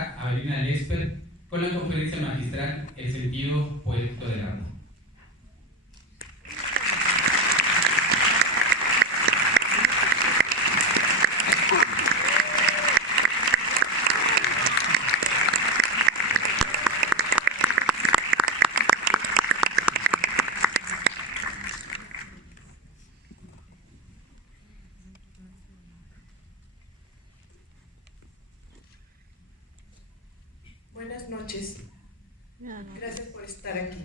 maestra Avelina Lesper con la conferencia magistral El sentido poético del arte. Buenas noches. Gracias por estar aquí.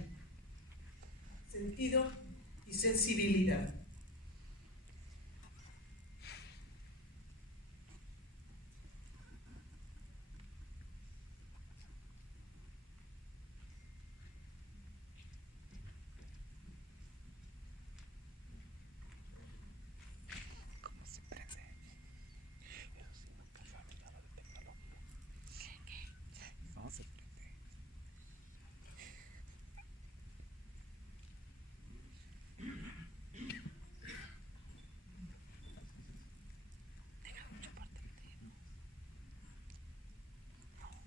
Sentido y sensibilidad.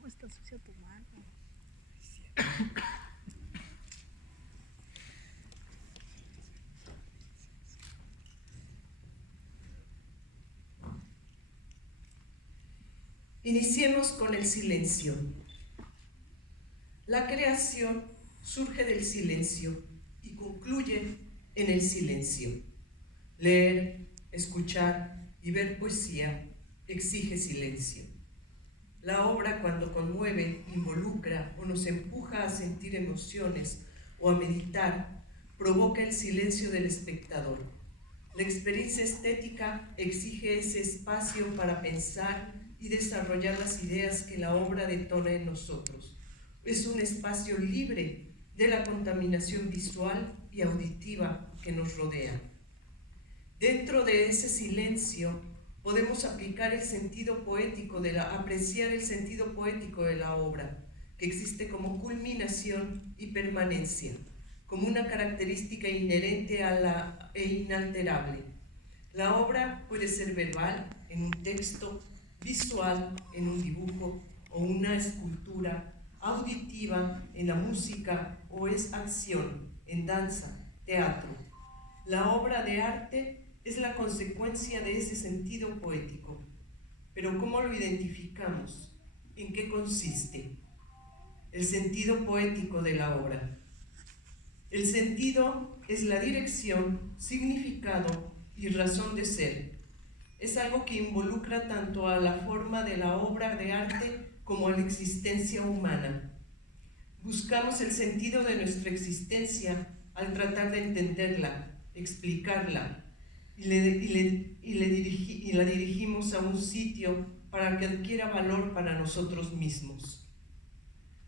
Está sucia tu mano. Iniciemos con el silencio. La creación surge del silencio y concluye en el silencio. Leer, escuchar y ver poesía exige silencio. La obra, cuando conmueve, involucra o nos empuja a sentir emociones o a meditar, provoca el silencio del espectador. La experiencia estética exige ese espacio para pensar y desarrollar las ideas que la obra detona en nosotros. Es un espacio libre de la contaminación visual y auditiva que nos rodea. Dentro de ese silencio podemos aplicar el sentido poético apreciar el sentido poético de la obra, que existe como culminación y permanencia, como una característica inherente e inalterable. La obra puede ser verbal, en un texto, visual, en un dibujo, o una escultura, auditiva, en la música, o es acción, en danza, teatro. La obra de arte es la consecuencia de ese sentido poético. Pero ¿cómo lo identificamos? ¿En qué consiste? El sentido poético de la obra. El sentido es la dirección, significado y razón de ser. Es algo que involucra tanto a la forma de la obra de arte como a la existencia humana. Buscamos el sentido de nuestra existencia al tratar de entenderla, explicarla, y la dirigimos a un sitio para que adquiera valor para nosotros mismos.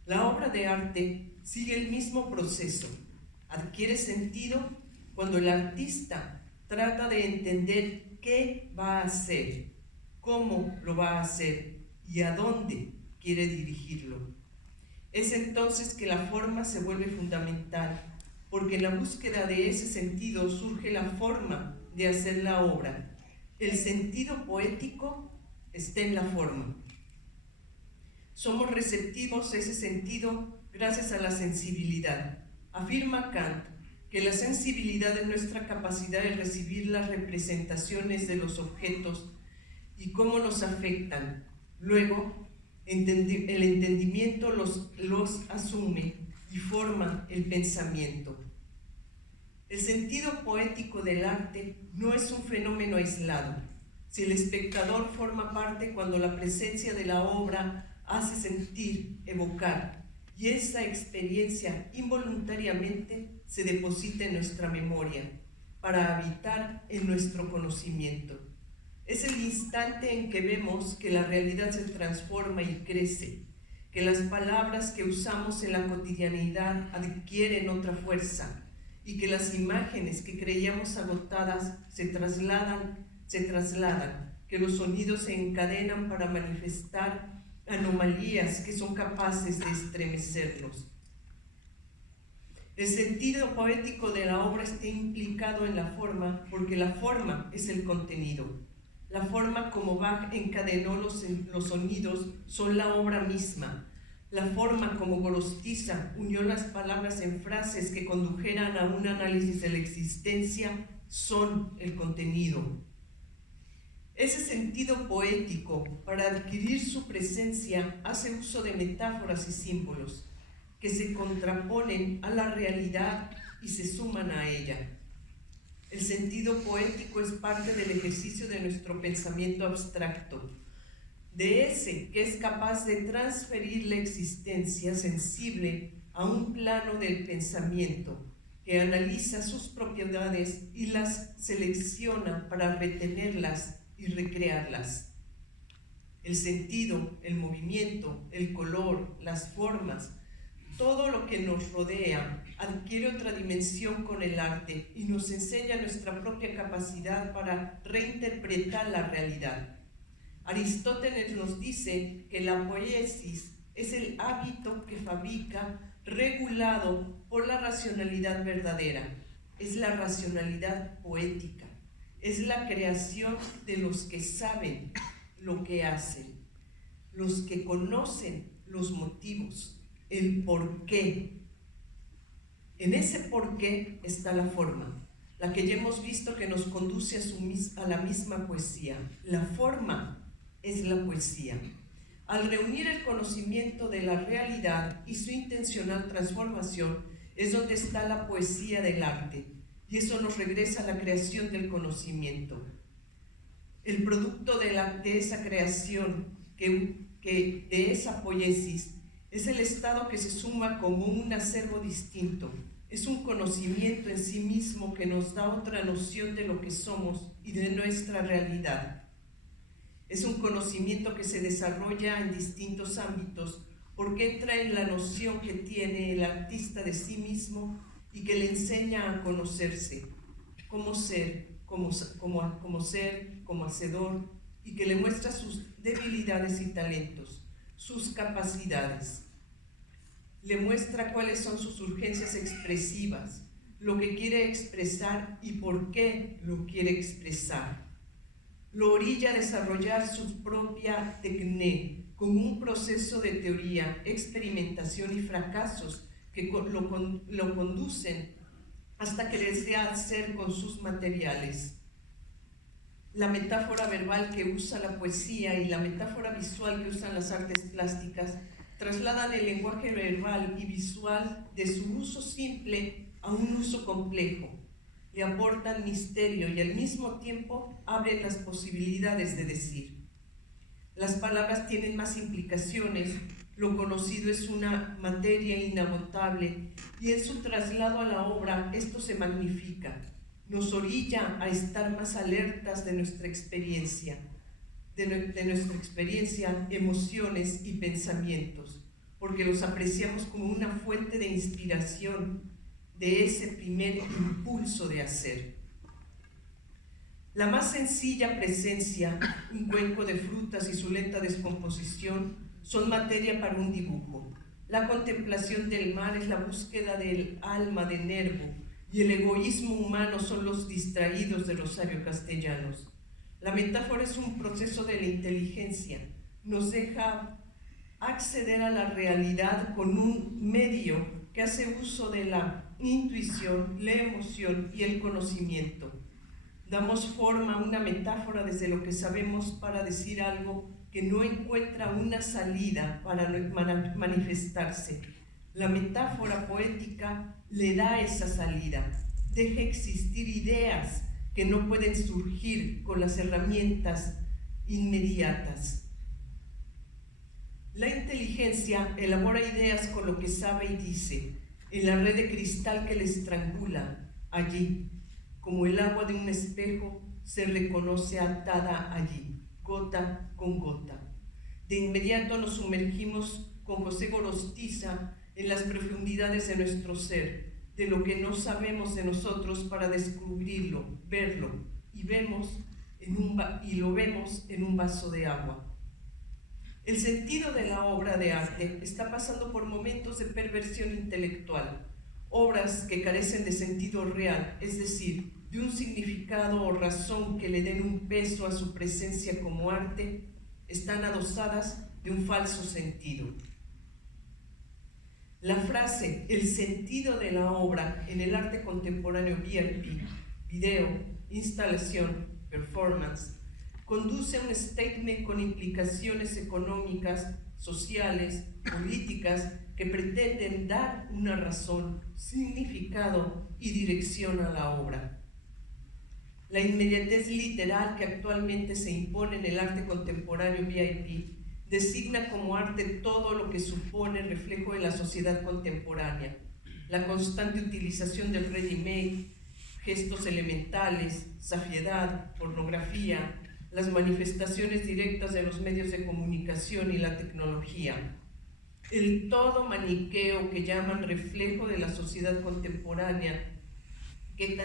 La obra de arte sigue el mismo proceso. Adquiere sentido cuando el artista trata de entender qué va a hacer, cómo lo va a hacer y a dónde quiere dirigirlo. Es entonces que la forma se vuelve fundamental, porque en la búsqueda de ese sentido surge la forma de hacer la obra. El sentido poético está en la forma. Somos receptivos a ese sentido gracias a la sensibilidad. Afirma Kant que la sensibilidad es nuestra capacidad de recibir las representaciones de los objetos y cómo nos afectan. Luego, el entendimiento los asume y forma el pensamiento. El sentido poético del arte no es un fenómeno aislado. Si el espectador forma parte cuando la presencia de la obra hace sentir, evocar, y esa experiencia involuntariamente se deposita en nuestra memoria para habitar en nuestro conocimiento. Es el instante en que vemos que la realidad se transforma y crece, que las palabras que usamos en la cotidianidad adquieren otra fuerza y que las imágenes que creíamos agotadas se trasladan, que los sonidos se encadenan para manifestar anomalías que son capaces de estremecernos. El sentido poético de la obra está implicado en la forma porque la forma es el contenido. La forma como Bach encadenó los sonidos son la obra misma. La forma como Gorostiza unió las palabras en frases que condujeran a un análisis de la existencia son el contenido. Ese sentido poético, para adquirir su presencia, hace uso de metáforas y símbolos que se contraponen a la realidad y se suman a ella. El sentido poético es parte del ejercicio de nuestro pensamiento abstracto, de ese que es capaz de transferir la existencia sensible a un plano del pensamiento, que analiza sus propiedades y las selecciona para retenerlas y recrearlas. El sentido, el movimiento, el color, las formas, todo lo que nos rodea adquiere otra dimensión con el arte y nos enseña nuestra propia capacidad para reinterpretar la realidad. Aristóteles nos dice que la poiesis es el hábito que fabrica regulado por la racionalidad verdadera. Es la racionalidad poética. Es la creación de los que saben lo que hacen, los que conocen los motivos, el porqué. En ese porqué está la forma, la que ya hemos visto que nos conduce a la misma poesía. La forma es la poesía. Al reunir el conocimiento de la realidad y su intencional transformación, es donde está la poesía del arte, y eso nos regresa a la creación del conocimiento. El producto de esa creación, de esa poiesis, es el estado que se suma como un acervo distinto. Es un conocimiento en sí mismo que nos da otra noción de lo que somos y de nuestra realidad. Es un conocimiento que se desarrolla en distintos ámbitos porque entra en la noción que tiene el artista de sí mismo y que le enseña a conocerse, como ser, como hacedor, y que le muestra sus debilidades y talentos, sus capacidades. Le muestra cuáles son sus urgencias expresivas, lo que quiere expresar y por qué lo quiere expresar. Lo orilla a desarrollar su propia técnica, como un proceso de teoría, experimentación y fracasos que lo conducen hasta que desea hacer con sus materiales. La metáfora verbal que usa la poesía y la metáfora visual que usan las artes plásticas trasladan el lenguaje verbal y visual de su uso simple a un uso complejo. Le aportan misterio y al mismo tiempo abren las posibilidades de decir. Las palabras tienen más implicaciones, lo conocido es una materia inagotable y en su traslado a la obra esto se magnifica, nos orilla a estar más alertas de nuestra experiencia, emociones y pensamientos, porque los apreciamos como una fuente de inspiración, de ese primer impulso de hacer. La más sencilla presencia, un cuenco de frutas y su lenta descomposición, son materia para un dibujo. La contemplación del mar es la búsqueda del alma de Nervo, y el egoísmo humano son los distraídos de Rosario Castellanos. La metáfora es un proceso de la inteligencia, nos deja acceder a la realidad con un medio que hace uso de la intuición, la emoción y el conocimiento. Damos forma a una metáfora desde lo que sabemos para decir algo que no encuentra una salida para manifestarse. La metáfora poética le da esa salida, deja existir ideas que no pueden surgir con las herramientas inmediatas. La inteligencia elabora ideas con lo que sabe y dice, en la red de cristal que le estrangula, allí, como el agua de un espejo, se reconoce atada allí, gota con gota. De inmediato nos sumergimos con José Gorostiza en las profundidades de nuestro ser, de lo que no sabemos de nosotros para descubrirlo, verlo, y lo vemos en un vaso de agua. El sentido de la obra de arte está pasando por momentos de perversión intelectual, obras que carecen de sentido real, es decir, de un significado o razón que le den un peso a su presencia como arte, están adosadas de un falso sentido. La frase "el sentido de la obra" en el arte contemporáneo VIP, video, instalación, performance, conduce a un statement con implicaciones económicas, sociales, políticas, que pretenden dar una razón, significado y dirección a la obra. La inmediatez literal que actualmente se impone en el arte contemporáneo VIP designa como arte todo lo que supone reflejo de la sociedad contemporánea, la constante utilización del ready-made, gestos elementales, safiedad, pornografía, las manifestaciones directas de los medios de comunicación y la tecnología. El todo maniqueo que llaman reflejo de la sociedad contemporánea, que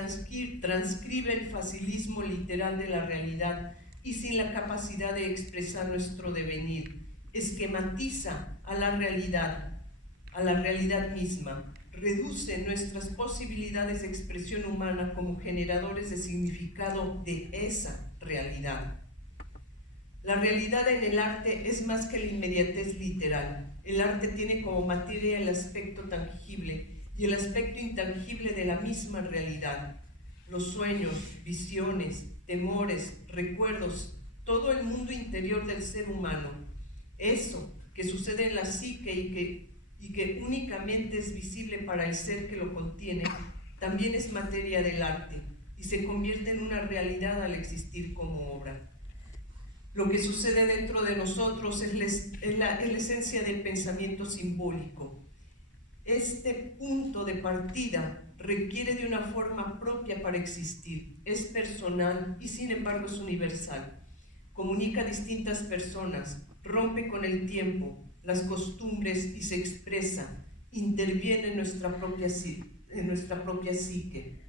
transcribe el facilismo literal de la realidad y sin la capacidad de expresar nuestro devenir, esquematiza a la realidad misma, reduce nuestras posibilidades de expresión humana como generadores de significado de esa realidad. La realidad en el arte es más que la inmediatez literal. El arte tiene como materia el aspecto tangible y el aspecto intangible de la misma realidad. Los sueños, visiones, temores, recuerdos, todo el mundo interior del ser humano. Eso que sucede en la psique y que únicamente es visible para el ser que lo contiene, también es materia del arte y se convierte en una realidad al existir como obra. Lo que sucede dentro de nosotros es la esencia del pensamiento simbólico. Este punto de partida requiere de una forma propia para existir, es personal y sin embargo es universal. Comunica a distintas personas, rompe con el tiempo, las costumbres y se expresa, interviene en nuestra propia psique.